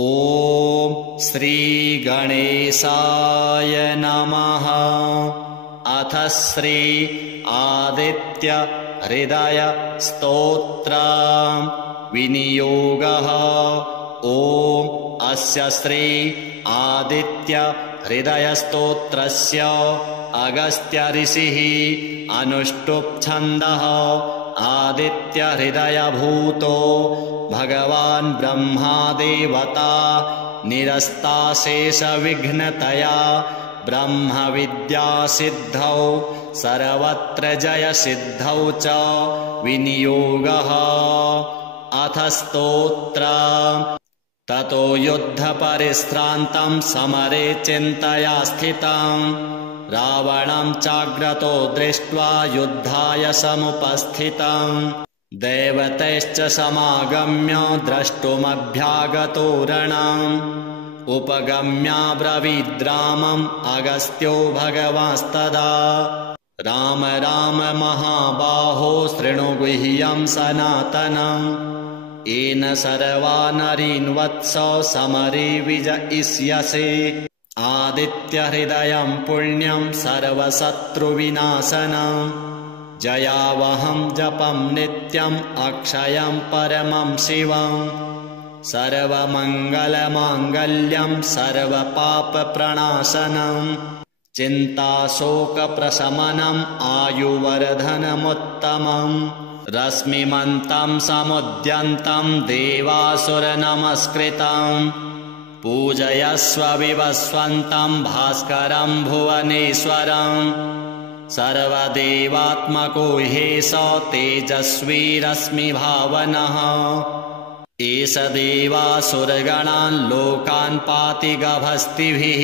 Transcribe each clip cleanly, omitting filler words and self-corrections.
ॐ श्रीगणेशाय नमः। अथ श्री आदित्य हृदय स्तोत्र विनियोगः। ॐ अस्य श्री आदित्य हृदय स्तोत्रस्य अगस्त्य ऋषिः अनुष्टुप् छन्दः आदित्य हृदय भूतो भगवान् ब्रह्मा देवता निरस्ताशेष विघ्नतया ब्रह्म विद्या सिद्धौ सर्वत्र जय सिद्धौ च विनियोगः। अथ स्तोत्र। ततो युद्ध परिश्रान्तं समरे चिन्तया स्थितं रावणं चाग्रतो दृष्ट्वा युद्धाय समुपस्थितं देवतैश्च समागम्य द्रष्टुमभ्यागतो रणम् उपगम्याब्रवीद्रामम् अगस्त्यो भगवांस्तदा राम राम महाबाहो शृणु गुह्यं सनातनम् येन सर्वा नरीन् वत्स समरे विजयिष्यसे आदित्य हृदयं पुण्यं सर्वशत्रुविनाशनम् जयावहं जपं नित्यम् अक्षयं परमं शिवम् सर्वमङ्गलमाङ्गल्यं सर्वपापप्रणाशनम् चिन्ताशोकप्रशमनम् आयुवर्धनमुत्तमम् रश्मिमन्तं समुद्यन्तं देवासुरनमस्कृतम् पूजयस्व विवस्वन्तं भास्करं भुवनेश्वरम् सर्वदेवात्मको ह्येष तेजस्वी रश्मिभावनः एष देवासुरगणान् लोकान् पाति गभस्तिभिः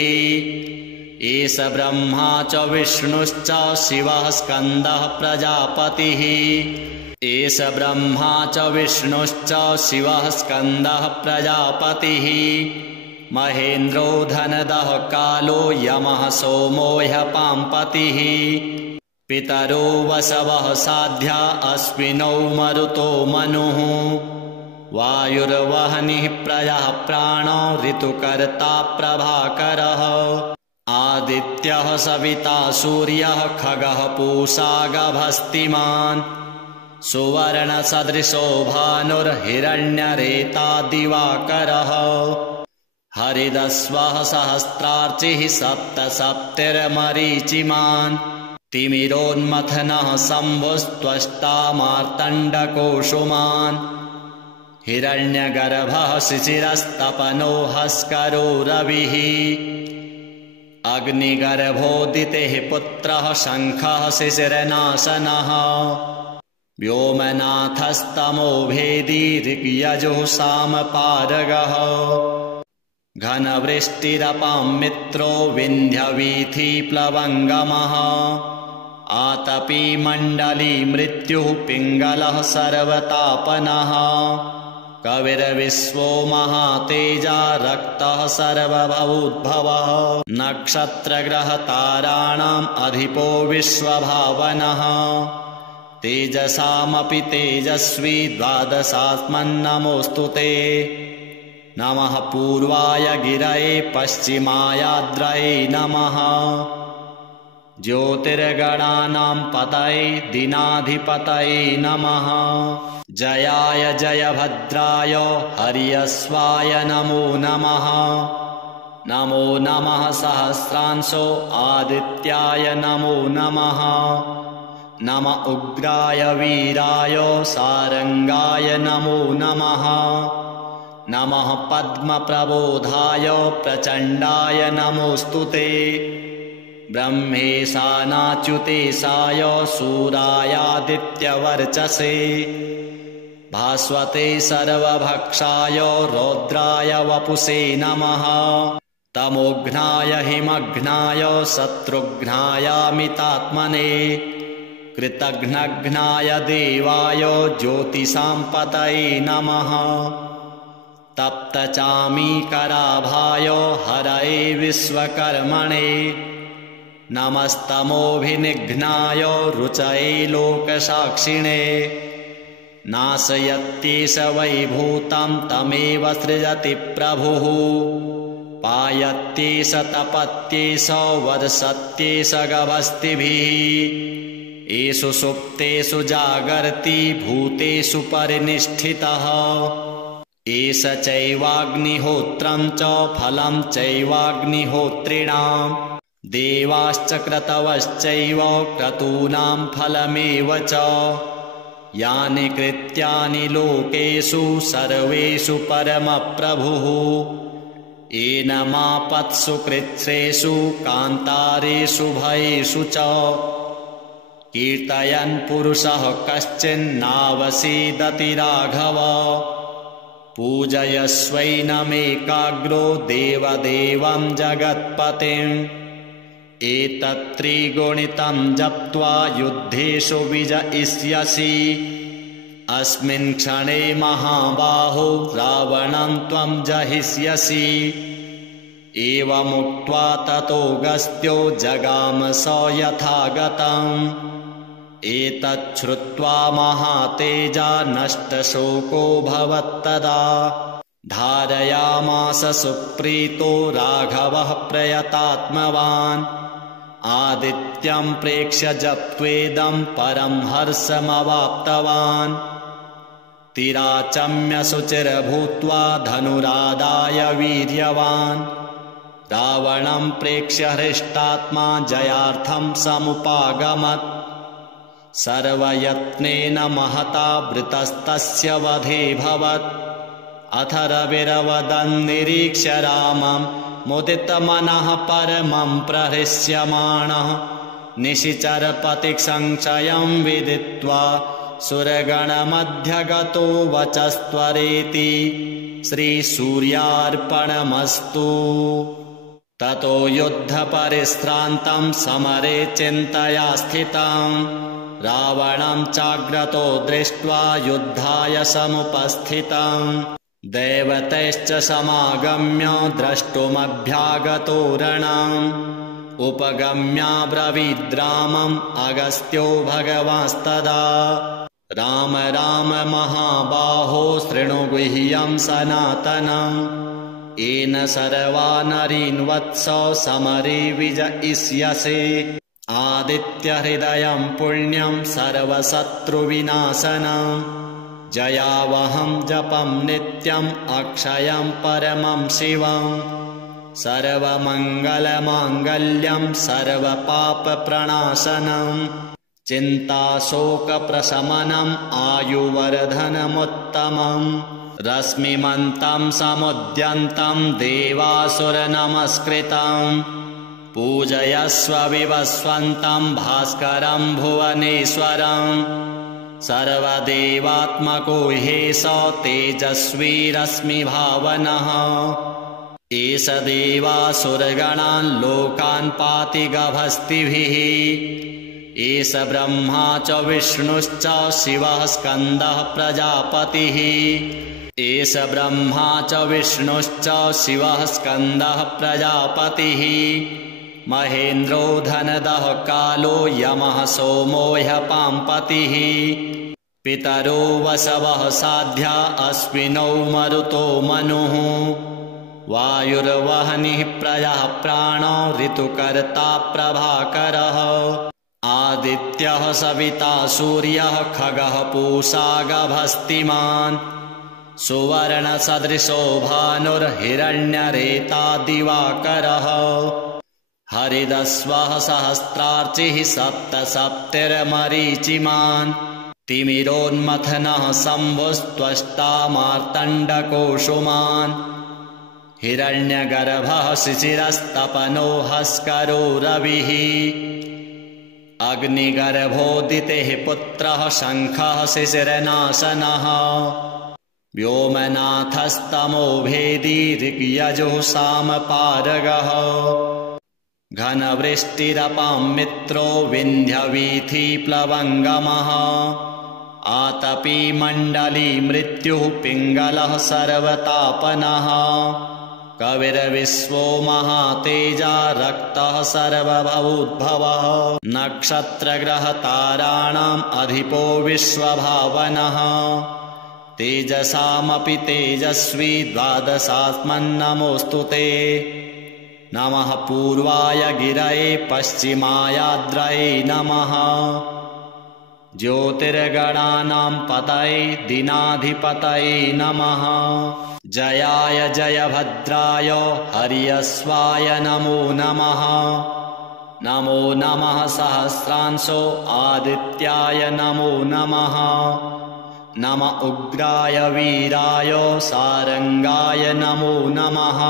एष ब्रह्मा च विष्णुश्च शिवः स्कन्दः प्रजापतिः एष ब्रह्मा च विष्णुश्च शिवः स्कन्दः प्रजापतिः महेन्द्रो धनदः कालो यमः सोमो ह्यपाम्पतिः पितरो वसवः साध्या अश्विनौ मरुतो मनुः वायुर्वह्निः प्रजः प्राणो ऋतुकर्ता प्रभाकरः आदित्यः सविता सूर्यः खगः पूषा गभस्तिमान् सुवर्णसदृशो भानुर्हिरण्यरेता दिवाकरः हरिदस्वः सहस्रार्चिः सप्त सप्तिर्मरीचिमान् तिमिरोन्मथनः शम्भुस्त्वष्टा मार्तण्डकोशुमान् हिरण्यगर्भः शिशिरस्तपनो हस्करो रविः अग्निगर्भोदितेः पुत्रः शङ्खः शिशिरनाशनः व्योमनाथस्तमो भेदी ऋग्यजुः सामपारगः घनवृष्टिरपां मित्रो विन्ध्यवीथीप्लवङ्गमः आतपी मण्डली मृत्युः पिङ्गलः सर्वतापनः कविर्विश्वो महातेजा रक्तः सर्वभवोद्भवः नक्षत्रग्रहताराणाम् अधिपो विश्वभावनः तेजसामपि तेजस्वी द्वादशात्मन्नमोऽस्तु ते नमः पूर्वाय गिरये पश्चिमायाद्रये नमः ज्योतिर्गणानां पतये दीनाधिपतये नमः जयाय जयभद्राय हर्यश्वाय नमो नमः नमो नमः सहस्रांशो आदित्याय नमो नमः नम उग्राय वीराय सारंगाय नमो नमः नमः पद्मप्रबोधाय प्रचण्डाय नमोऽस्तु ते ब्रह्मेशानाच्युतेशाय सूरायादित्यवर्चसे भास्वते सर्वभक्षाय रौद्राय वपुषे नमः तमोघ्नाय हिमघ्नाय शत्रुघ्नायामितात्मने कृतघ्नघ्नाय देवाय ज्योतिषां पतये नमः तप्तचामीकराभाय हरये विश्वकर्मणे नमस्तमोभिनिघ्नाय रुचये लोकसाक्षिणे नाशयत्येष वैभूतं तमेव सृजति प्रभुः पायत्येष तपत्येष वर्षत्येष गभस्तिभिः एषु सुप्तेषु जागर्ति भूतेषु परिनिष्ठितः एष चैवाग्निहोत्रं च फलं चैवाग्निहोत्रिणां देवाश्च क्रतवश्चैव क्रतूनां फलमेव च यानि कृत्यानि लोकेषु सर्वेषु परमप्रभुः एनमापत्सु कृत्सेषु कान्तारेषु भयेषु च कीर्तयन् पुरुषः कश्चिन्नावसीदति राघव पूजयस्वैनमेकाग्रो देवदेवं जगत्पतिम् एतत्त्रिगुणितं जप्त्वा युद्धेषु विजयिष्यसि अस्मिन् क्षणे महाबाहो रावणं त्वं जहिष्यसि एवमुक्त्वा ततोऽगस्त्यो जगाम स यथागतम् एतच्छ्रुत्वा महातेजा नष्टशोको भवत्तदा धारयामास सुप्रीतो राघवः प्रयतात्मवान् आदित्यं प्रेक्ष्य जप्त्वेदं परं हर्षमवाप्तवान् तिराचम्य शुचिर्भूत्वा धनुरादाय वीर्यवान् रावणं प्रेक्ष्य हृष्टात्मा जयार्थं समुपागमत् सर्वयत्नेन महता वृतस्तस्य वधेऽभवत् अथ रविरवदन्निरीक्ष्य रामं मुदितमनः परमं प्रहृष्यमाणः निशिचरपतिसंशयं विदित्वा सुरगणमध्यगतो वचस्त्वरेति श्रीसूर्यार्पणमस्तु ततो युद्धपरिश्रान्तं समरे चिन्तया स्थितं रावणं चाग्रतो दृष्ट्वा युद्धाय समुपस्थितं दैवतैश्च समागम्य द्रष्टुमभ्यागतो रणम् उपगम्याब्रवीद्रामम् अगस्त्यो भगवांस्तदा राम राम महाबाहो शृणु गुह्यं सनातनम् येन सर्वा नरीन् वत्स समरे विजयिष्यसे आदित्यहृदयं पुण्यं सर्वशत्रुविनाशनम् जयावहं जपं नित्यम् अक्षयं परमं शिवम् सर्वमङ्गलमाङ्गल्यं सर्वपापप्रणाशनम् चिन्ताशोकप्रशमनम् आयुवर्धनमुत्तमम् रश्मिमन्तं समुद्यन्तं देवासुरनमस्कृतम् पूजयस्व विवस्वन्तं भास्करं भुवनेश्वरम् सर्वदेवात्मको ह्येष तेजस्वी रश्मिभावनः एष देवासुरगणान् लोकान् पाति गभस्तिभिः एष ब्रह्मा च विष्णुश्च शिवः स्कन्दः प्रजापतिः एष ब्रह्मा च विष्णुश्च शिवः स्कन्दः प्रजापतिः महेन्द्रो धनदः कालो यमः सोमो ह्यपाम्पतिः पितरो वसवः साध्या अश्विनौ मरुतो मनुः वायुर्वहनिः प्रजः प्राणो ऋतुकर्ता प्रभाकरः आदित्यः सविता सूर्यः खगः पूषा गभस्तिमान् सुवर्णसदृशो भानुर्हिरण्यरेता दिवाकरः हरिदस्वः सहस्रार्चिः सप्तसप्तिर्मरीचिमान् तिमिरोन्मथनः शम्भुस्त्वष्टा मार्तण्डकोशुमान् हिरण्यगर्भः शिशिरस्तपनो हस्करो रविः अग्निगर्भोदितेः पुत्रः शङ्खः शिशिरनाशनः व्योमनाथस्तमो भेदी ऋग्यजुः सामपारगः घनवृष्टिरपां मित्रो विन्ध्यवीथिप्लवङ्गमः आतपी मण्डली मृत्युः पिङ्गलः सर्वतापनः कविर्विश्वो महातेजा रक्तः सर्वभूद्भवः नक्षत्रग्रहताराणाम् अधिपो विश्वभावनः तेजसामपि तेजस्वी द्वादशात्मन्नमोऽस्तु ते नमः पूर्वाय गिरये पश्चिमायाद्रये नमः ज्योतिर्गणानां पतये दीनाधिपतये नमः जयाय जयभद्राय हर्यश्वाय नमो नमः नमो नमः सहस्रांशो आदित्याय नमो नमः नम उग्राय वीराय सारंगाय नमो नमः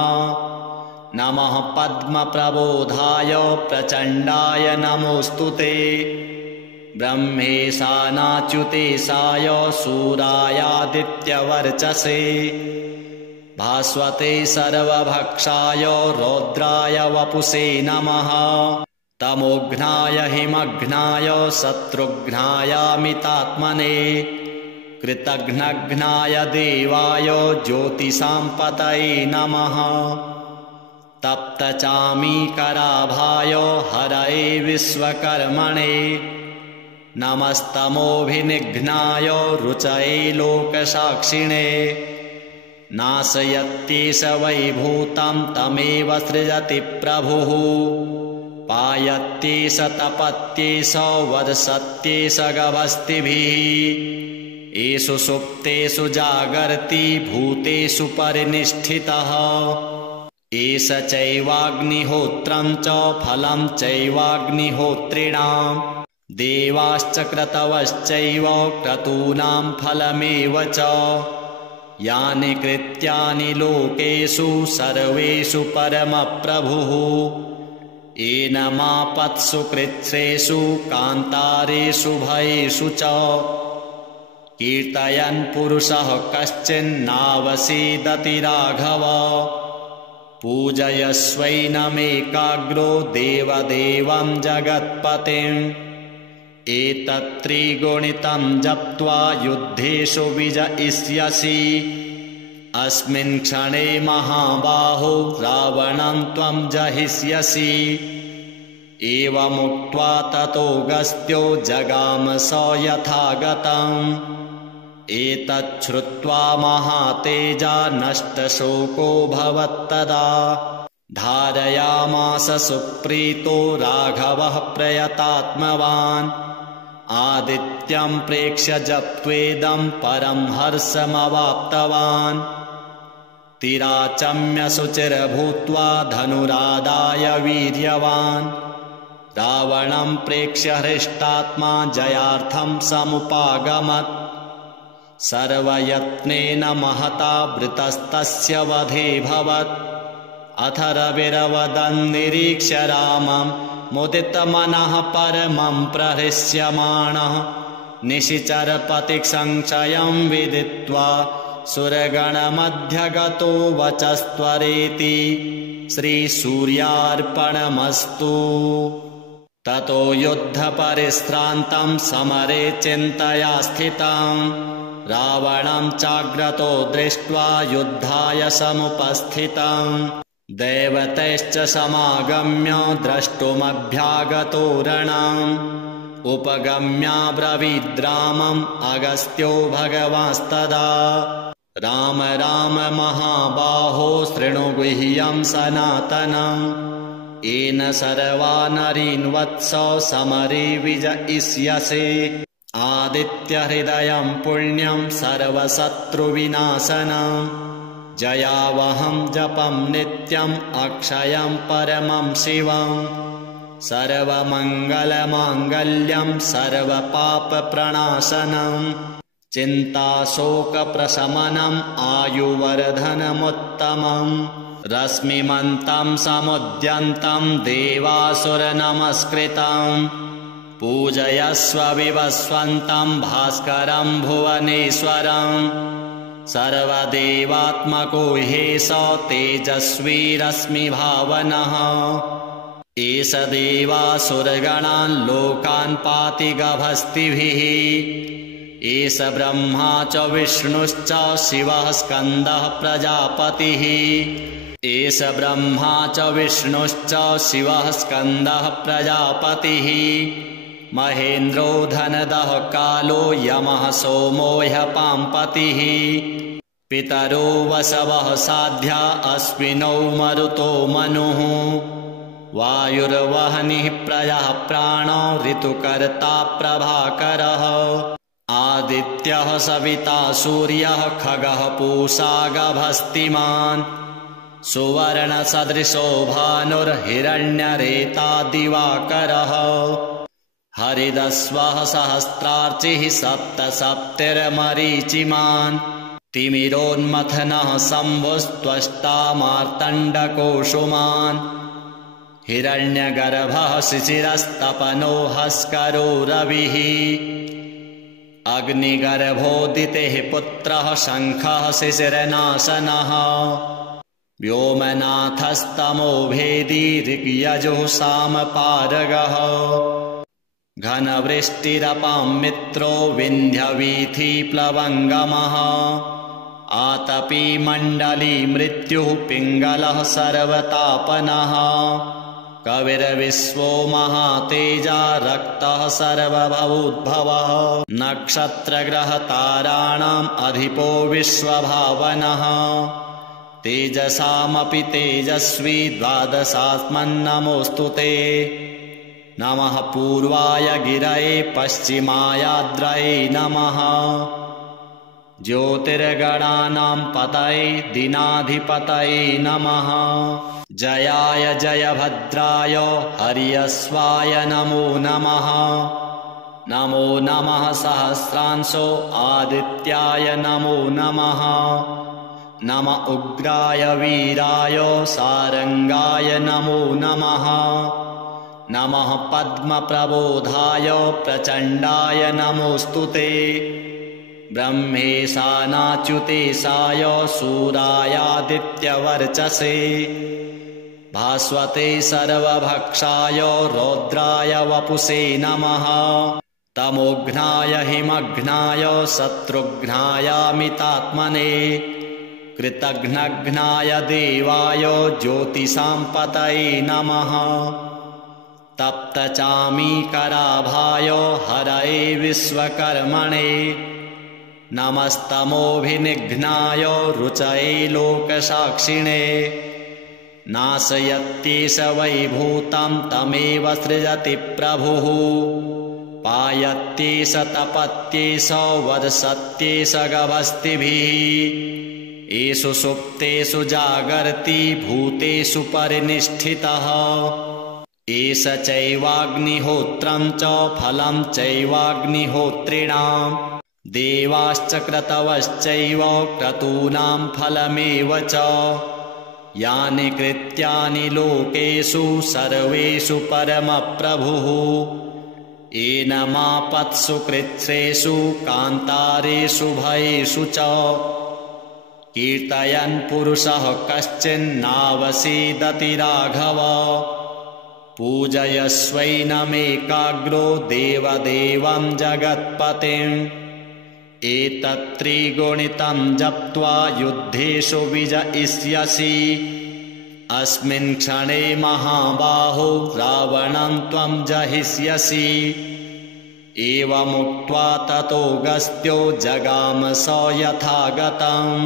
नमः पद्मप्रबोधाय प्रचण्डाय नमोऽस्तु ते ब्रह्मेशानाच्युतेशाय सूरायादित्यवर्चसे भास्वते सर्वभक्षाय रौद्राय वपुषे नमः तमोघ्नाय हिमघ्नाय शत्रुघ्नायामितात्मने कृतघ्नघ्नाय देवाय ज्योतिषां पतये नमः तप्तचामीकराभाय हरये विश्वकर्मणे नमस्तमोभिनिघ्नाय रुचये लोकसाक्षिणे नाशयत्येष वैभूतं तमेव सृजति प्रभुः पायत्येष तपत्येष वदसत्येष गभस्तिभिः येषु सुप्तेषु जागर्ति भूतेषु परिनिष्ठितः एष चैवाग्निहोत्रं च फलं चैवाग्निहोत्रिणां देवाश्च क्रतवश्चैव क्रतूनां फलमेव च यानि कृत्यानि लोकेषु सर्वेषु परमप्रभुः येन मापत्सु कृच्छ्रेषु कान्तारेषु भयेषु च कीर्तयन् पुरुषः कश्चिन्नावसीदति राघव पूजयस्वैनमेकाग्रो देवदेवं जगत्पतिम् एतत्त्रिगुणितं जप्त्वा युद्धेषु विजयिष्यसि अस्मिन् क्षणे महाबाहो रावणं त्वं जहिष्यसि एवमुक्त्वा ततोऽगस्त्यो जगाम स यथागतम् एतच्छ्रुत्वा महातेजा नष्टशोको भवत्तदा धारयामास सुप्रीतो राघवः प्रयतात्मवान् आदित्यं प्रेक्ष्य जप्त्वेदं परं हर्षमवाप्तवान् तिराचम्य शुचिर्भूत्वा धनुरादाय वीर्यवान् रावणं प्रेक्ष्य हृष्टात्मा जयार्थं समुपागमत् सर्वयत्नेन महता वृतस्तस्य वधेऽभवत् अथ रविरवदन् निरीक्ष्य रामं मुदितमनः परमं प्रहृष्यमाणः निशिचरपतिसंशयं विदित्वा सुरगणमध्यगतो वचस्त्वरेति श्रीसूर्यार्पणमस्तु ततो युद्धपरिश्रान्तं समरे चिन्तया स्थितं रावणं चाग्रतो दृष्ट्वा युद्धाय समुपस्थितम् दैवतैश्च समागम्य द्रष्टुमभ्यागतो रणम् उपगम्याब्रवीद्रामम् अगस्त्यो भगवांस्तदा राम राम महाबाहो शृणु गुह्यं सनातनम् येन सर्वा नरीन् वत्स समरे विजयिष्यसे आदित्यहृदयं पुण्यं सर्वशत्रुविनाशनम् जयावहं जपं नित्यम् अक्षयं परमं शिवम् सर्वमङ्गलमाङ्गल्यं सर्वपापप्रणाशनम् चिन्ताशोकप्रशमनम् आयुवर्धनमुत्तमम् रश्मिमन्तं समुद्यन्तं देवासुरनमस्कृतम् पूजयस्व विवस्वन्तं भास्करं भुवनेश्वरम् सर्वदेवात्मको ह्येष तेजस्वी रश्मिभावनः एष देवासुरगणान् लोकान् पाति गभस्तिभिः एष ब्रह्मा च विष्णुश्च शिवः स्कन्दः प्रजापतिः एष ब्रह्मा च विष्णुश्च शिवः स्कन्दः प्रजापतिः महेन्द्रो धनदः कालो यमः सोमो ह्यपाम्पतिः पितरो वसवः साध्या अश्विनौ मरुतो मनुः वायुर्वह्निः प्रजः प्राणो ऋतुकर्ता प्रभाकरः आदित्यः सविता सूर्यः खगः पूषा गभस्तिमान् सुवर्णसदृशो भानुर्हिरण्यरेता दिवाकरः हरिदस्वः सहस्रार्चिः सप्तसप्तिर्मरीचिमान् तिमिरोन्मथनः शम्भुस्त्वष्टा मार्तण्डकोशुमान् हिरण्यगर्भः शिशिरस्तपनो हस्करो रविः अग्निगर्भोदितेः पुत्रः शङ्खः शिशिरनाशनः व्योमनाथस्तमो भेदी ऋग्यजुः सामपारगः घनवृष्टिरपां मित्रो विन्ध्यवीथिप्लवङ्गमः आतपी मण्डली मृत्युः पिङ्गलः सर्वतापनः कविर्विश्वो महातेजा रक्तः सर्वभवोद्भवः नक्षत्रग्रहताराणाम् अधिपो विश्वभावनः तेजसामपि तेजस्वी द्वादशात्मन्नमोऽस्तु ते नमः पूर्वाय गिरये पश्चिमायाद्रये नमः ज्योतिर्गणानां पतये दीनाधिपतये नमः जयाय जयभद्राय हर्यश्वाय नमो नमः नमो नमः सहस्रांशो आदित्याय नमो नमः नम उग्राय वीराय सारंगाय नमो नमः नमः पद्मप्रबोधाय प्रचण्डाय नमोऽस्तु ते ब्रह्मेशानाच्युतेशाय सूरायादित्यवर्चसे भास्वते सर्वभक्षाय रौद्राय वपुषे नमः तमोघ्नाय हिमघ्नाय शत्रुघ्नायामितात्मने कृतघ्नघ्नाय देवाय ज्योतिषां पतये नमः तप्तचामीकराभाय हरये विश्वकर्मणे नमस्तमोभिनिघ्नाय रुचये लोकसाक्षिणे नाशयत्येष वैभूतं तमेव सृजति प्रभुः पायत्येष तपत्येष वर्षत्येष गभस्तिभिः येषु सुप्तेषु जागर्ति भूतेषु परिनिष्ठितः एष चैवाग्निहोत्रं च फलं चैवाग्निहोत्रिणां देवाश्च क्रतवश्चैव क्रतूनां फलमेव च यानि कृत्यानि लोकेषु सर्वेषु परमप्रभुः येन मापत्सु कृच्छ्रेषु कान्तारेषु भयेषु च कीर्तयन् पुरुषः कश्चिन्नावसीदति राघव पूजयस्वैनमेकाग्रो देवदेवं जगत्पतिम् एतत्त्रिगुणितं जप्त्वा युद्धेषु विजयिष्यसि अस्मिन् क्षणे महाबाहो रावणं त्वं जहिष्यसि एवमुक्त्वा ततोऽगस्त्यो जगाम स यथागतम्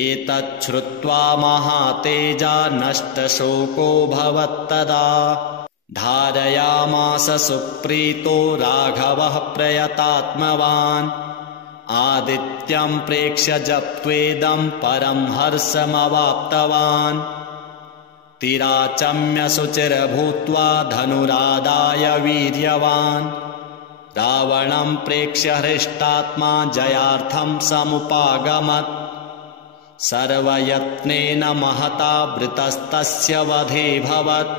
एतच्छ्रुत्वा महातेजा नष्टशोको भवत्तदा धारयामास सुप्रीतो राघवः प्रयतात्मवान् आदित्यं प्रेक्ष्य जप्त्वेदं परं हर्षमवाप्तवान् तिराचम्य शुचिर्भूत्वा धनुरादाय वीर्यवान् रावणं प्रेक्ष्य हृष्टात्मा जयार्थं समुपागमत् सर्वयत्नेन महता वृतस्तस्य वधेऽभवत्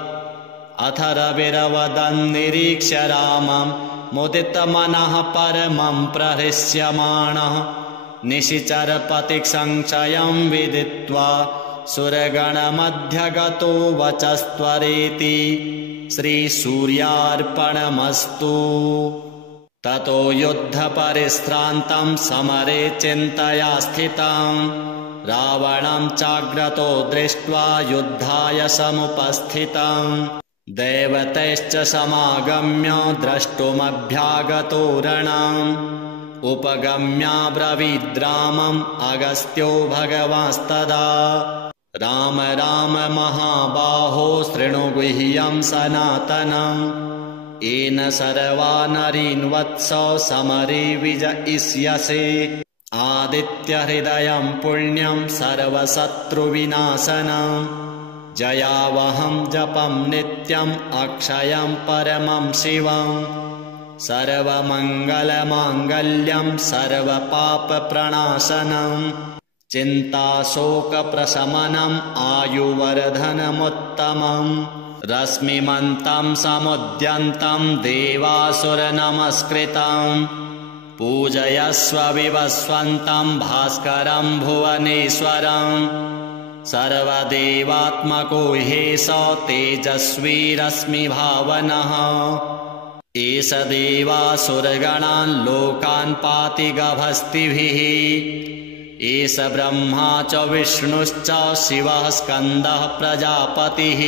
अथ रविरवदन्निरीक्ष्य रामं मुदितमनः परमं प्रहृष्यमाणः निशिचरपतिसंशयं विदित्वा सुरगणमध्यगतो वचस्त्वरेति श्रीसूर्यार्पणमस्तु। ततो युद्धपरिश्रान्तं समरे चिन्तया स्थितं रावणं चाग्रतो दृष्ट्वा युद्धाय समुपस्थितं देवतैश्च समागम्य द्रष्टुमभ्यागतो रणम् उपगम्याब्रवीद्रामम् अगस्त्यो भगवांस्तदा राम राम महाबाहो शृणु गुह्यं सनातनम् येन सर्वा नरीन् वत्स समरे विजयिष्यसे आदित्यहृदयं पुण्यं सर्वशत्रुविनाशनम् जयावहं जपं नित्यम् अक्षयं परमं शिवम् सर्वमङ्गलमाङ्गल्यं सर्वपापप्रणाशनम् चिन्ताशोकप्रशमनम् आयुवर्धनमुत्तमम् रश्मिमन्तं समुद्यन्तं देवासुरनमस्कृतं पूजयस्व विवस्वन्तं भास्करं भुवनेश्वरं सर्वदेवात्मको ह्येष तेजस्वी रश्मिभावनः एष देवासुरगणान् लोकान् पाति गभस्तिभिः एष ब्रह्मा च विष्णुश्च शिवः स्कन्दः प्रजापतिः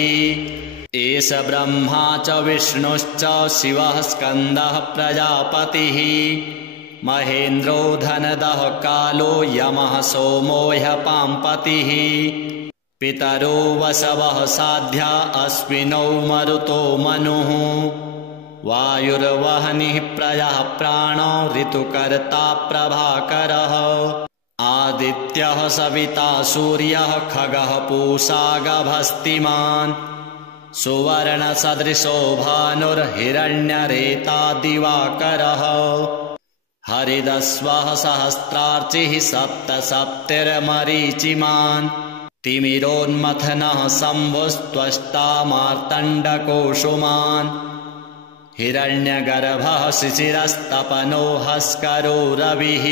एष ब्रह्मा च विष्णुश्च शिवः स्कन्दः प्रजापतिः महेन्द्रो धनदः कालो यमः सोमो ह्यपाम्पतिः पितरो वसवः साध्या अश्विनौ मरुतो मनुः वायुर्वह्निः प्रजः प्राणो ऋतुकर्ता प्रभाकरः आदित्यः सविता सूर्यः खगः पूषा गभस्तिमान् सुवर्णसदृशो भानुर्हिरण्यरेता दिवाकरः हरिदस्वः सहस्रार्चिः सप्तसप्तिर्मरीचिमान् तिमिरोन्मथनः शम्भुस्त्वष्टा मार्तण्डकोशुमान् हिरण्यगर्भः शिशिरस्तपनो हस्करो रविः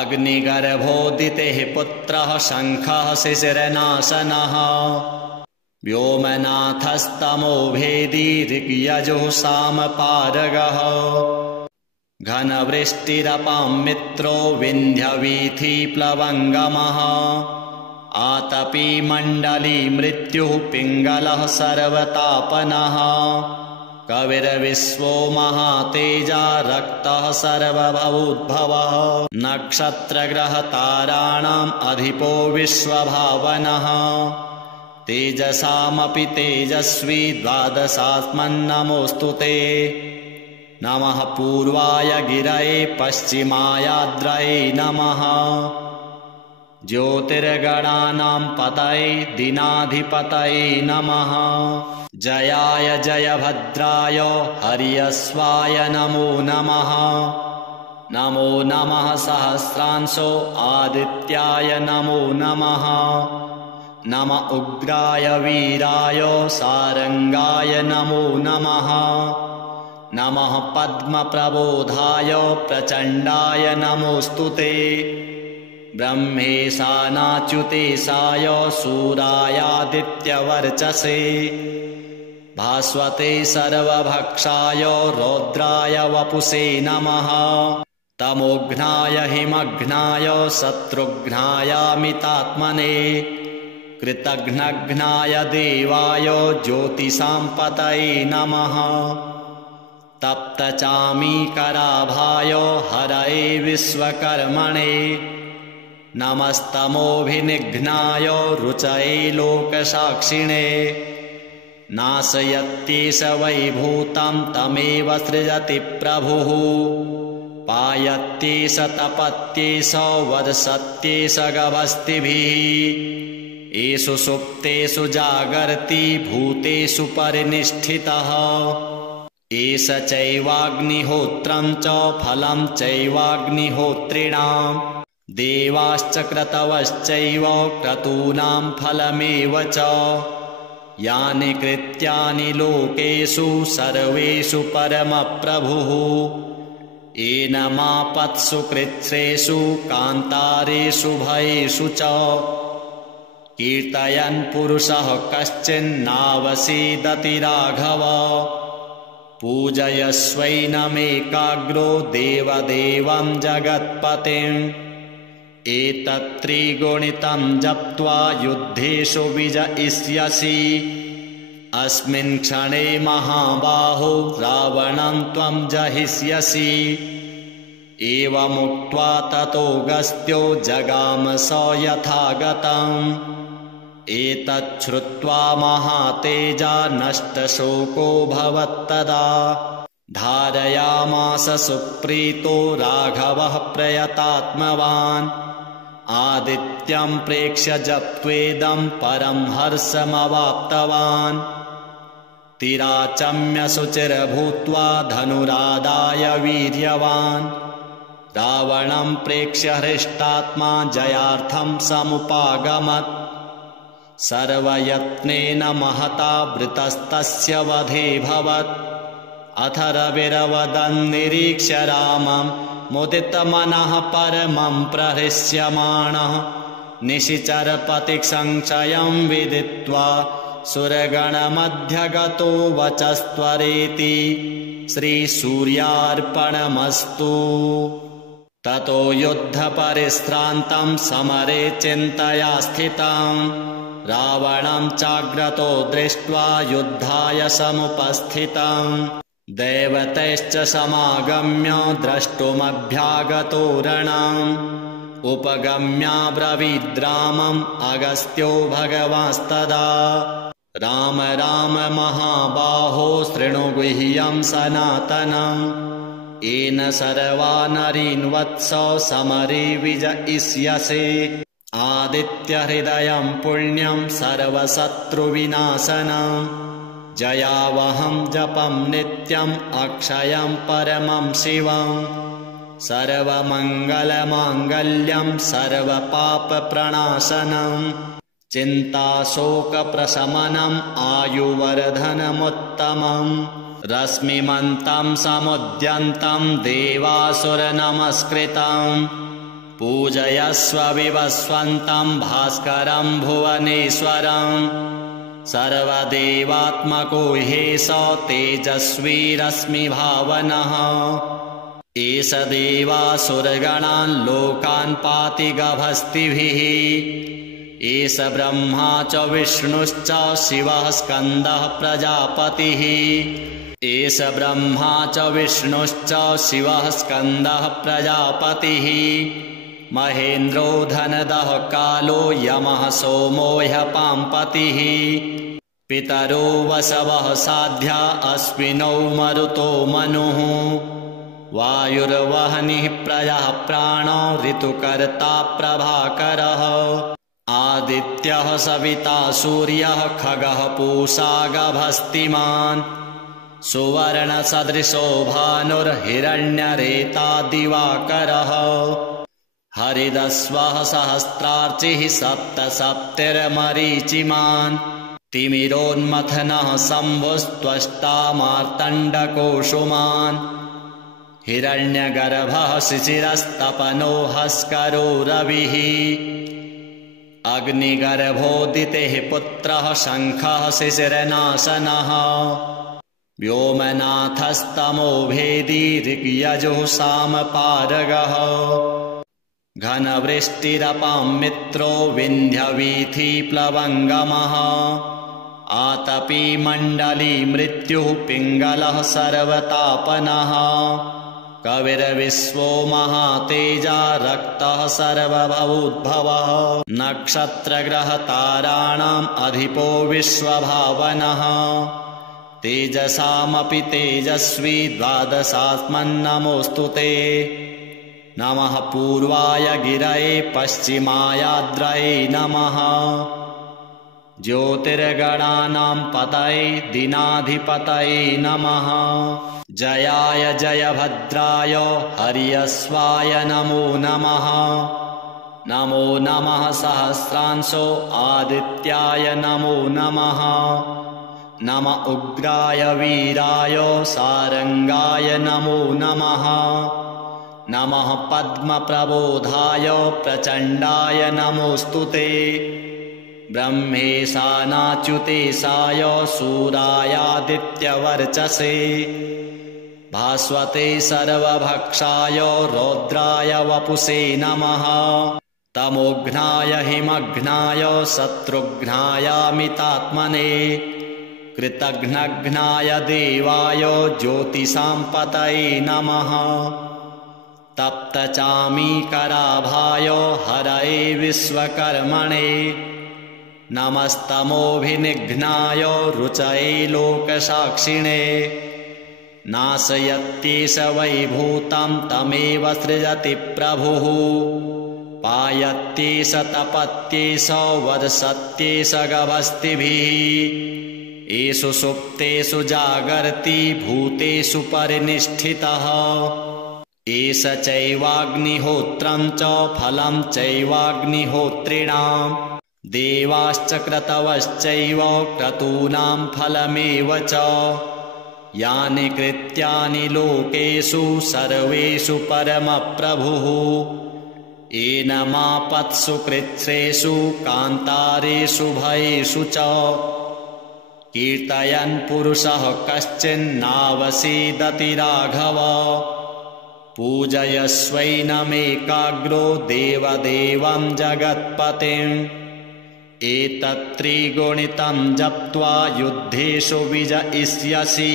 अग्निगर्भोदितेः पुत्रः शङ्खः शिशिरनाशनः व्योमनाथस्तमो भेदी ऋग्यजुः सामपारगः घनवृष्टिरपां मित्रो विन्ध्यवीथिप्लवङ्गमः आतपी मण्डली मृत्युः पिङ्गलः सर्वतापनः कविर्विश्वो महातेजा रक्तः सर्वभूद्भवः नक्षत्रग्रहताराणाम् अधिपो विश्वभावनः तेजसामपि तेजस्वी द्वादशात्मन्नमोऽस्तु ते नमः पूर्वाय गिरये पश्चिमायाद्रये नमः ज्योतिर्गणानां पतये दिनाधिपतये नमः जयाय जयभद्राय हर्यश्वाय नमो नमः नमो नमः सहस्रांशो आदित्याय नमो नमः नम उग्राय वीराय सारंगाय नमो नमः नमः पद्मप्रबोधाय प्रचण्डाय नमोऽस्तु ते ब्रह्मेशानाच्युतेशाय सूरायादित्यवर्चसे भास्वते सर्वभक्षाय रौद्राय वपुषे नमः तमोघ्नाय हिमघ्नाय शत्रुघ्नायामितात्मने कृतघ्नघ्नाय देवाय ज्योतिषां पतये नमः तप्तचामीकराभाय हरये विश्वकर्मणे नमस्तमोभिनिघ्नाय रुचये लोकसाक्षिणे नाशयत्येष वैभूतं तमेव सृजति प्रभुः पायत्येष तपत्येष वदसत्येष गभस्तिभिः येषु सुप्तेषु जागर्ति भूतेषु परिनिष्ठितः एष चैवाग्निहोत्रं च फलं चैवाग्निहोत्रिणां देवाश्च क्रतवश्चैव क्रतूनां फलमेव च यानि कृत्यानि लोकेषु सर्वेषु परमप्रभुः येन मापत्सु कृच्छ्रेषु कान्तारेषु भयेषु च कीर्तयन् पुरुषः कश्चिन्नावसीदति राघव पूजयस्वैनमेकाग्रो देवदेवं जगत्पतिम् एतत्त्रिगुणितं जप्त्वा युद्धेषु विजयिष्यसि अस्मिन् क्षणे महाबाहो रावणं त्वं जहिष्यसि एवमुक्त्वा ततोऽगस्त्यो जगाम स यथागतम् एतच्छ्रुत्वा महातेजा नष्टशोको भवत्तदा धारयामास सुप्रीतो राघवः प्रयतात्मवान् आदित्यं प्रेक्ष्य जप्त्वेदं परं हर्षमवाप्तवान् तिराचम्य शुचिर्भूत्वा धनुरादाय वीर्यवान् रावणं प्रेक्ष्य हृष्टात्मा जयार्थं समुपागमत् सर्वयत्नेन महता वृतस्तस्य वधेऽभवत् अथ रविरवदन्निरीक्ष्य रामं मुदितमनः परमं प्रहृष्यमाणः निशिचरपतिसंशयं विदित्वा सुरगणमध्यगतो वचस्त्वरेति श्रीसूर्यार्पणमस्तु। ततो युद्धपरिश्रान्तं समरे चिन्तया स्थितं रावणं चाग्रतो दृष्ट्वा युद्धाय समुपस्थितं दैवतैश्च समागम्य द्रष्टुमभ्यागतो रणम् उपगम्याब्रवीद्रामम् अगस्त्यो भगवांस्तदा राम राम महाबाहो शृणु गुह्यं सनातनम् येन सर्वा नरीन् वत्स समरे विजयिष्यसे आदित्यहृदयं पुण्यं सर्वशत्रुविनाशनम् जयावहं जपं नित्यम् अक्षयं परमं शिवम् सर्वमङ्गलमाङ्गल्यं सर्वपापप्रणाशनम् चिन्ताशोकप्रशमनम् आयुवर्धनमुत्तमम् रश्मिमन्तं समुद्यन्तं देवासुरनमस्कृतम् पूजयस्व विवस्वन्तं भास्करं भुवनेश्वरम् सर्वदेवात्मको ह्येष तेजस्वी रश्मिभावनः एष देवासुरगणान् लोकान् पाति गभस्तिभिः एष ब्रह्मा च विष्णुश्च शिवः स्कन्दः प्रजापतिः एष ब्रह्मा च विष्णुश्च शिवः स्कन्दः प्रजापतिः महेन्द्रो धनदः कालो यमः सोमो ह्यपाम्पतिः पितरो वसवः साध्या अश्विनौ मरुतो मनुः वायुर्वह्निः प्रजः प्राणो ऋतुकर्ता प्रभाकरः आदित्यः सविता सूर्यः खगः पूषा गभस्तिमान् सुवर्णसदृशो भानुर्हिरण्यरेता दिवाकरः हरिदस्वः सहस्रार्चिः सप्तसप्तिर्मरीचिमान् तिमिरोन्मथनः शम्भुस्त्वष्टा मार्तण्डकोशुमान् हिरण्यगर्भः शिशिरस्तपनो हस्करो रविः अग्निगर्भोदितेः पुत्रः शङ्खः शिशिरनाशनः व्योमनाथस्तमो भेदी ऋग्यजुः सामपारगः घनवृष्टिरपां मित्रो विन्ध्यवीथिप्लवङ्गमः आतपी मण्डली मृत्युः पिङ्गलः सर्वतापनः कविर्विश्वो महातेजा रक्तः सर्वभवोद्भवः नक्षत्रग्रहताराणाम् अधिपो विश्वभावनः तेजसामपि तेजस्वी द्वादशात्मन्नमोऽस्तु ते नमः पूर्वाय गिरये पश्चिमायाद्रये नमः ज्योतिर्गणानां पतये दीनाधिपतये नमः जयाय जयभद्राय हर्यश्वाय नमो नमः नमो नमः सहस्रांशो आदित्याय नमो नमः नम उग्राय वीराय सारंगाय नमो नमः नमः पद्मप्रबोधाय प्रचण्डाय नमोऽस्तु ते ब्रह्मेशानाच्युतेशाय सूरायादित्यवर्चसे भास्वते सर्वभक्षाय रौद्राय वपुषे नमः तमोघ्नाय हिमघ्नाय शत्रुघ्नायामितात्मने कृतघ्नघ्नाय देवाय ज्योतिषां पतये नमः तप्तचामीकराभाय हरये विश्वकर्मणे नमस्तमोभिनिघ्नाय रुचये लोकसाक्षिणे नाशयत्येष वैभूतं तमेव सृजति प्रभुः पायत्येष तपत्येष वर्षत्येष गभस्तिभिः एषु सुप्तेषु जागर्ति भूतेषु परिनिष्ठितः एष चैवाग्निहोत्रं च फलं चैवाग्निहोत्रिणां देवाश्च क्रतवश्चैव क्रतूनां फलमेव च यानि कृत्यानि लोकेषु सर्वेषु परमप्रभुः एनमापत्सु कृत्सेषु कान्तारेषु भयेषु च कीर्तयन् पुरुषः कश्चिन्नावसीदति राघव पूजयस्वैनमेकाग्रो देवदेवं जगत्पतिम् एतत्त्रिगुणितं जप्त्वा युद्धेषु विजयिष्यसि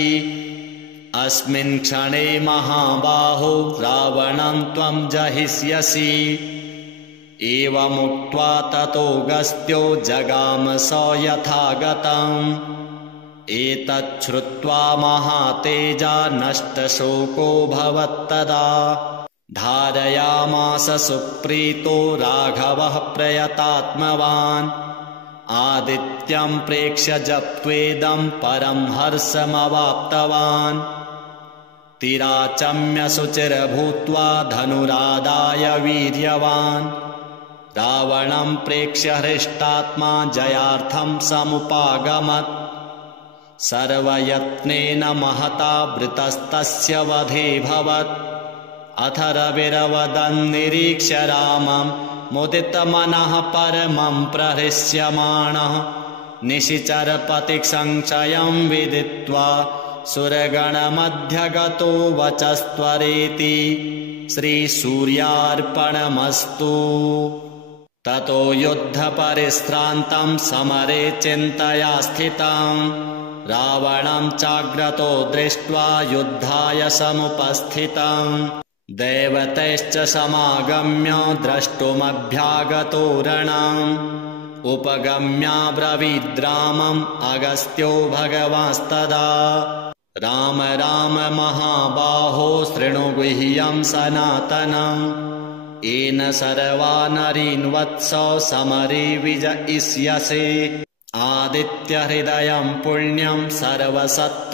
अस्मिन् क्षणे महाबाहो रावणं त्वं जहिष्यसि एवमुक्त्वा ततोऽगस्त्यो जगाम स यथागतम् एतच्छ्रुत्वा महातेजा नष्टशोको भवत्तदा धारयामास सुप्रीतो राघवः प्रयतात्मवान् आदित्यं प्रेक्ष्य जप्त्वेदं परं हर्षमवाप्तवान् तिराचम्य शुचिर्भूत्वा धनुरादाय वीर्यवान् रावणं प्रेक्ष्य हृष्टात्मा जयार्थं समुपागमत् सर्वयत्नेन महता वृतस्तस्य वधेऽभवत् अथ रविरवदन् निरीक्ष्य रामं मुदितमनः परमं प्रहृष्यमाणः निशिचरपतिसंशयं विदित्वा सुरगणमध्यगतो वचस्त्वरेति श्रीसूर्यार्पणमस्तु ततो युद्धपरिश्रान्तं समरे चिन्तया स्थितं रावणं चाग्रतो दृष्ट्वा युद्धाय समुपस्थितं दैवतैश्च समागम्य द्रष्टुमभ्यागतो रणम् उपगम्याब्रवीद्रामम् अगस्त्यो भगवांस्तदा राम राम महाबाहो शृणु गुह्यं सनातनम् येन सर्वा नरीन् वत्स समरे विजयिष्यसे आदित्यहृदयं पुण्यं सर्वशत्रुविनाशनम्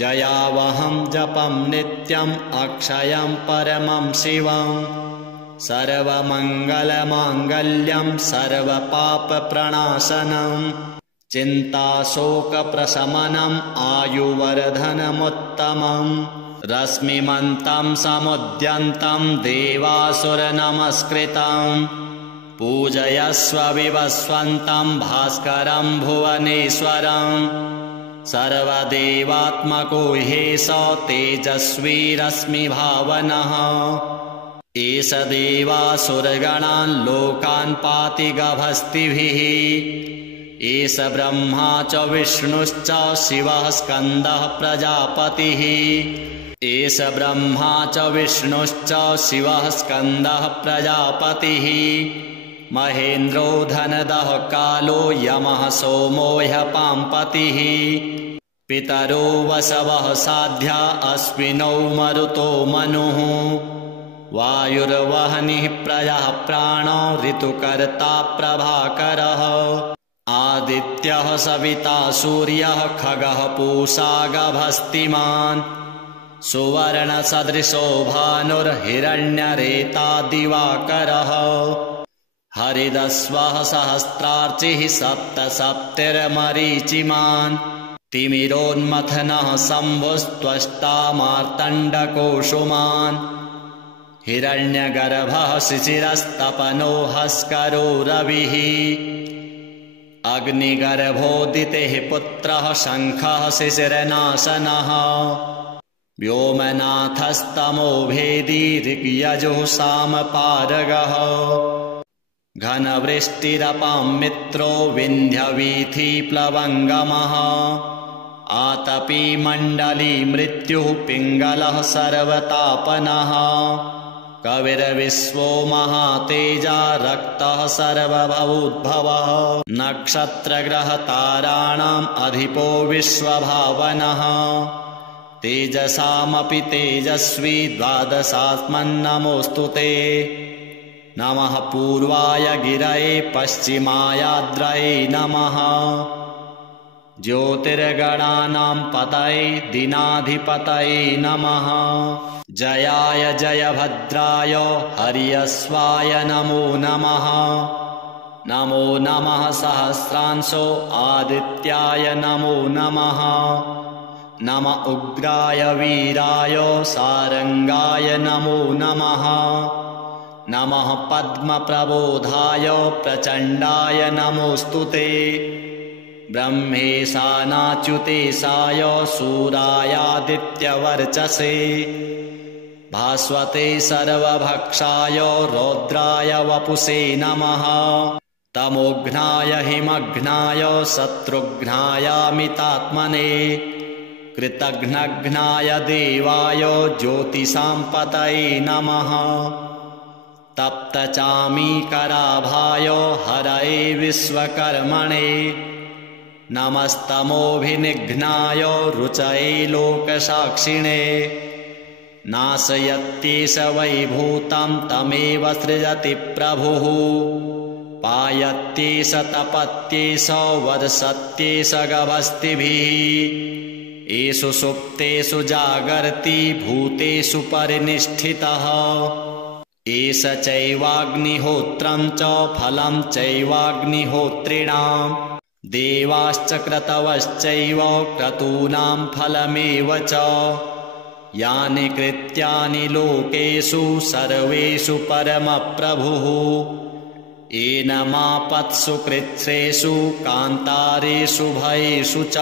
जयावहं जपं नित्यम् अक्षयं परमं शिवम् सर्वमङ्गलमाङ्गल्यं सर्वपापप्रणाशनम् चिन्ताशोकप्रशमनम् आयुवर्धनमुत्तमम् रश्मिमन्तं समुद्यन्तं देवासुरनमस्कृतम् पूजयस्व विवस्वन्तं भास्करं भुवनेश्वरम् सर्वदेवात्मको ह्येष तेजस्वी रश्मिभावनः एष देवासुरगणान् लोकान् पाति गभस्तिभिः एष ब्रह्मा च विष्णुश्च शिवः स्कन्दः प्रजापतिः एष ब्रह्मा च विष्णुश्च शिवः स्कन्दः प्रजापतिः महेन्द्रो धनदः कालो यमः सोमो ह्यपाम्पतिः पितरो वसवः साध्या अश्विनौ मरुतो मनुः वायुर्वह्निः प्रजः प्राणो ऋतुकर्ता प्रभाकरः आदित्यः सविता सूर्यः खगः पूषा गभस्तिमान् सुवर्णसदृशो भानुर्हिरण्यरेता दिवाकरः हरिदस्वः सहस्रार्चिः सप्तसप्तिर्मरीचिमान् तिमिरोन्मथनः शम्भुस्त्वष्टा मार्तण्डकोशुमान् हिरण्यगर्भः शिशिरस्तपनो हस्करो रविः अग्निगर्भोदितेः पुत्रः शङ्खः शिशिरनाशनः व्योमनाथस्तमो भेदी ऋग्यजुः सामपारगः घनवृष्टिरपां मित्रो विन्ध्यवीथिप्लवङ्गमः आतपी मण्डली मृत्युः पिङ्गलः सर्वतापनः कविर्विश्वो महातेजा रक्तः सर्वभवोद्भवः नक्षत्रग्रहताराणाम् अधिपो विश्वभावनः तेजसामपि तेजस्वी द्वादशात्मन्नमोऽस्तु ते नमः पूर्वाय गिरये पश्चिमायाद्रये नमः ज्योतिर्गणानां पतये दीनाधिपतये नमः जयाय जयभद्राय हर्यस्वाय नमो नमः नमो नमः सहस्रांशो आदित्याय नमो नमः नम उग्राय वीराय सारंगाय नमो नमः नमः पद्मप्रबोधाय प्रचण्डाय नमोऽस्तु ते ब्रह्मेशानाच्युतेशाय सूरायादित्यवर्चसे भास्वते सर्वभक्षाय रौद्राय वपुषे नमः तमोघ्नाय हिमघ्नाय शत्रुघ्नायामितात्मने कृतघ्नघ्नाय देवाय ज्योतिषां पतये नमः तप्तचामीकराभाय हरये विश्वकर्मणे नमस्तमोभिनिघ्नाय रुचये लोकसाक्षिणे नाशयत्येष वैभूतं तमेव सृजति प्रभुः पायत्येष तपत्येष वर्षत्येष गभस्तिभिः एषु सुप्तेषु जागर्ति भूतेषु परिनिष्ठितः एष चैवाग्निहोत्रं च फलं चैवाग्निहोत्रिणां देवाश्च क्रतवश्चैव क्रतूनां फलमेव च यानि कृत्यानि लोकेषु सर्वेषु परमप्रभुः येन मापत्सु कृच्छ्रेषु कान्तारेषु भयेषु च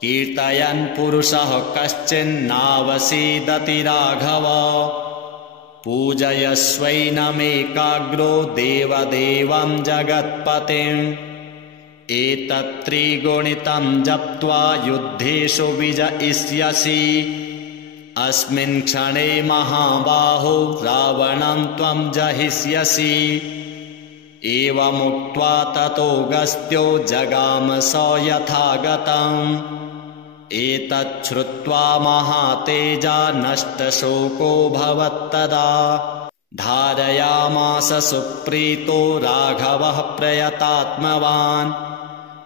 कीर्तयन् पुरुषः कश्चिन्नावसीदति राघव पूजयस्वैनमेकाग्रो देवदेवं जगत्पतिम् एतत्त्रिगुणितं जप्त्वा युद्धेषु विजयिष्यसि अस्मिन् क्षणे महाबाहो रावणं त्वं जहिष्यसि एवमुक्त्वा ततोऽगस्त्यो जगाम स यथागतम् एतच्छ्रुत्वा महातेजा नष्टशोको भवत्तदा धारयामास सुप्रीतो राघवः प्रयतात्मवान्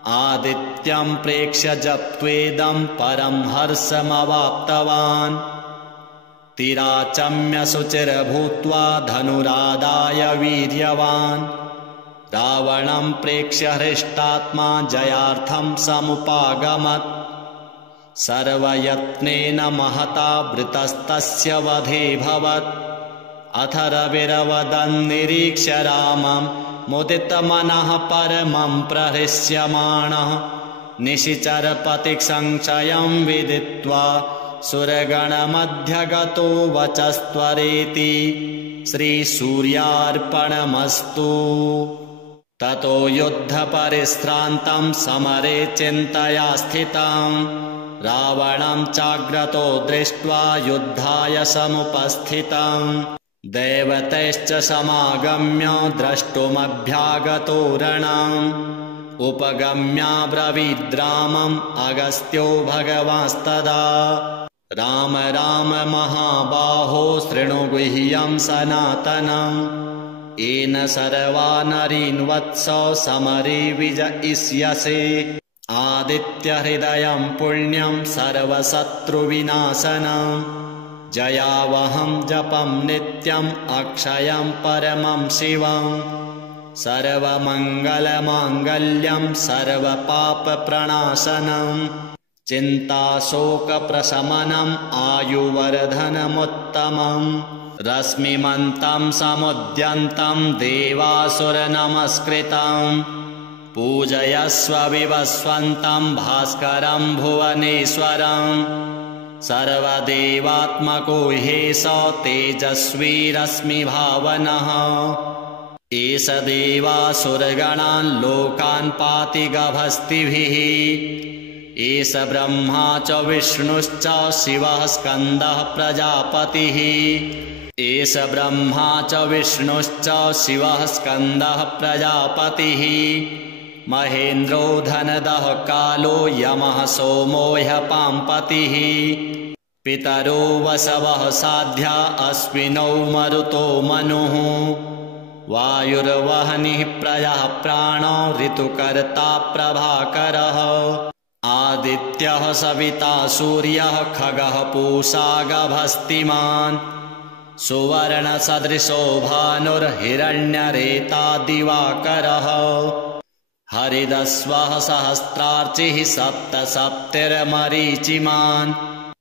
आदित्यं प्रेक्ष्य जप्त्वेदं परं हर्षमवाप्तवान् तिराचम्य शुचिर्भूत्वा धनुरादाय वीर्यवान् रावणं प्रेक्ष्य हृष्टात्मा जयार्थं समुपागमत् सर्वयत्नेन महता वृतस्तस्य वधेऽभवत् अथ रविरवदन्निरीक्ष्य रामं मुदितमनः परमं प्रहृष्यमाणः निशिचरपतिसंशयं विदित्वा सुरगणमध्यगतो वचस्त्वरेति श्रीसूर्यार्पणमस्तु ततो युद्धपरिश्रान्तं समरे चिन्तया स्थितं रावणं चाग्रतो दृष्ट्वा युद्धाय समुपस्थितं दैवतैश्च समागम्य द्रष्टुमभ्यागतो रणम् उपगम्याब्रवीद्रामम् अगस्त्यो भगवांस्तदा राम राम महाबाहो शृणु गुह्यं सनातनम् येन सर्वा नरीन् वत्स समरे विजयिष्यसे आदित्यहृदयं पुण्यं सर्वशत्रुविनाशनम् जयावहं जपं नित्यम् अक्षयं परमं शिवम् सर्वमङ्गलमाङ्गल्यं सर्वपापप्रणाशनम् चिन्ताशोकप्रशमनम् आयुवर्धनमुत्तमम् रश्मिमन्तं समुद्यन्तं देवासुरनमस्कृतं पूजयस्व विवस्वन्तं भास्करं भुवनेश्वरं सर्वदेवात्मको ह्येष तेजस्वी रश्मिभावनः एष देवासुरगणान् लोकान् पाति गभस्तिभिः एष ब्रह्मा च विष्णुश्च शिवः स्कन्दः प्रजापतिः एष ब्रह्मा च विष्णुश्च शिवः स्कन्दः प्रजापतिः महेन्द्रो धनदः कालो यमः सोमो ह्यपाम्पतिः पितरो वसवः साध्या अश्विनौ मरुतो मनुः वायुर्वह्निः प्रजः प्राणो ऋतुकर्ता प्रभाकरः आदित्यः सविता सूर्यः खगः पूषा गभस्तिमान् सुवर्णसदृशो भानुर्हिरण्यरेता दिवाकरः हरिदस्वः सहस्रार्चिः सप्तसप्तिर्मरीचिमान्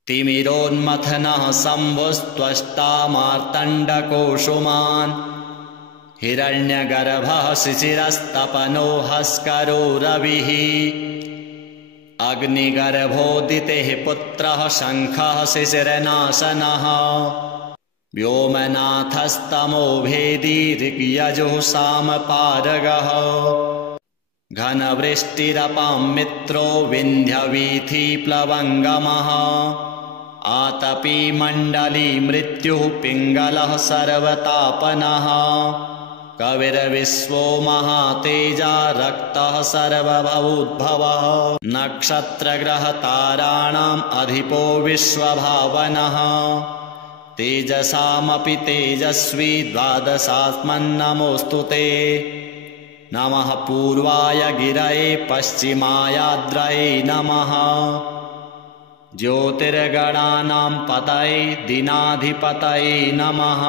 तिमिरोन्मथनः शम्भुस्त्वष्टा मार्तण्डकोशुमान् हिरण्यगर्भः शिशिरस्तपनो हस्करो रविः अग्निगर्भोदितेः पुत्रः शङ्खः शिशिरनाशनः व्योमनाथस्तमो भेदी ऋग्यजुः सामपारगः घनवृष्टिरपां मित्रो विन्ध्यवीथिप्लवङ्गमः आतपी मण्डली मृत्युः पिङ्गलः सर्वतापनः कविर्विश्वो महातेजा रक्तः सर्वभवोद्भवः नक्षत्रग्रहताराणाम् अधिपो विश्वभावनः तेजसामपि तेजस्वी द्वादशात्मन्नमोऽस्तु ते नमः पूर्वाय गिरये पश्चिमायाद्रये नमः ज्योतिर्गणानां पतये दीनाधिपतये नमः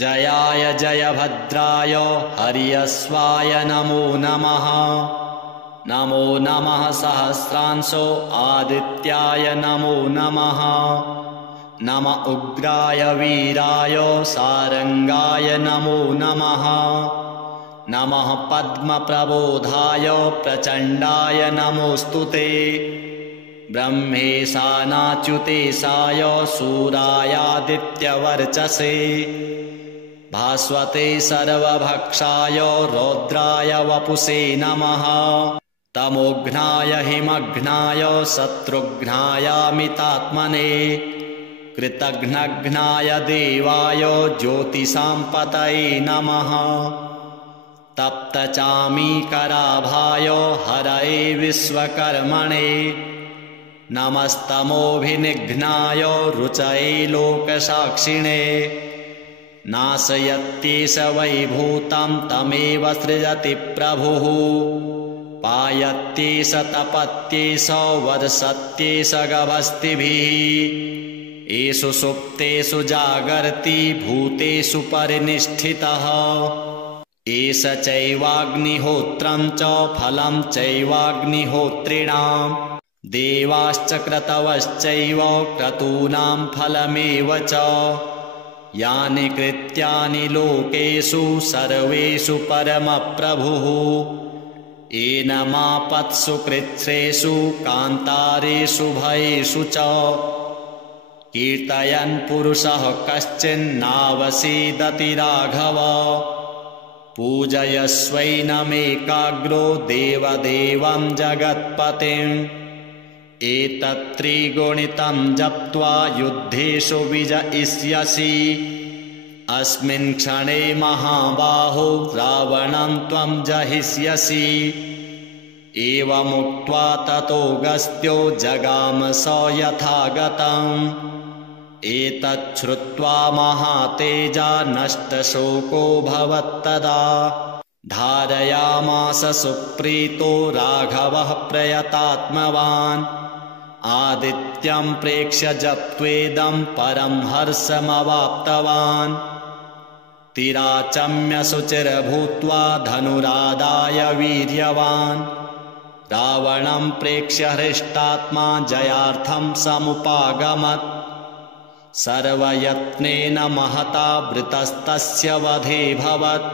जयाय जयभद्राय हर्यश्वाय नमो नमः नमो नमः सहस्रांशो आदित्याय नमो नमः नम उग्राय वीराय सारंगाय नमो नमः नमः पद्मप्रबोधाय प्रचण्डाय नमोऽस्तु ते ब्रह्मेशानाच्युतेशाय सूरायादित्यवर्चसे भास्वते सर्वभक्षाय रौद्राय वपुषे नमः तमोघ्नाय हिमघ्नाय शत्रुघ्नायामितात्मने कृतघ्नघ्नाय देवाय ज्योतिषां पतये नमः तप्तचामीकराभाय हरये विश्वकर्मणे नमस्तमोभिनिघ्नाय रुचये लोकसाक्षिणे नाशयत्येष वैभूतं तमेव सृजति प्रभुः पायत्येष तपत्येष वर्षत्येष गभस्तिभिः एषु सुप्तेषु जागर्ति भूतेषु परिनिष्ठितः एष चैवाग्निहोत्रं च फलं चैवाग्निहोत्रिणां देवाश्च क्रतवश्चैव क्रतूनां फलमेव च यानि कृत्यानि लोकेषु सर्वेषु परमप्रभुः एनमापत्सु कृच्छ्रेषु कान्तारेषु भयेषु च कीर्तयन् पुरुषः कश्चिन्नावसीदति राघव पूजयस्वैनमेकाग्रो देवदेवं जगत्पतिम् एतत्त्रिगुणितं जप्त्वा युद्धेषु विजयिष्यसि अस्मिन् क्षणे महाबाहो रावणं त्वं जहिष्यसि एवमुक्त्वा ततोऽगस्त्यो जगाम स यथागतम् एतच्छ्रुत्वा महातेजा नष्टशोकोऽभवत्तदा धारयामास सुप्रीतो राघवः प्रयतात्मवान् आदित्यं प्रेक्ष्य जप्त्वेदं परं हर्षमवाप्तवान् तिराचम्य शुचिर्भूत्वा धनुरादाय वीर्यवान् रावणं प्रेक्ष्य हृष्टात्मा जयार्थं समुपागमत् सर्वयत्नेन महता वृतस्तस्य वधेऽभवत्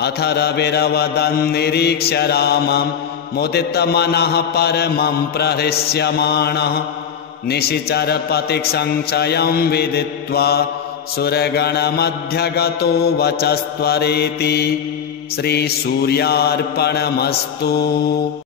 अथ रविरवदन्निरीक्ष्य रामं मुदितमनः परमं प्रहृष्यमाणः निशिचरपतिसंशयं विदित्वा सुरगणमध्यगतो वचस्त्वरेति। श्रीसूर्यार्पणमस्तु।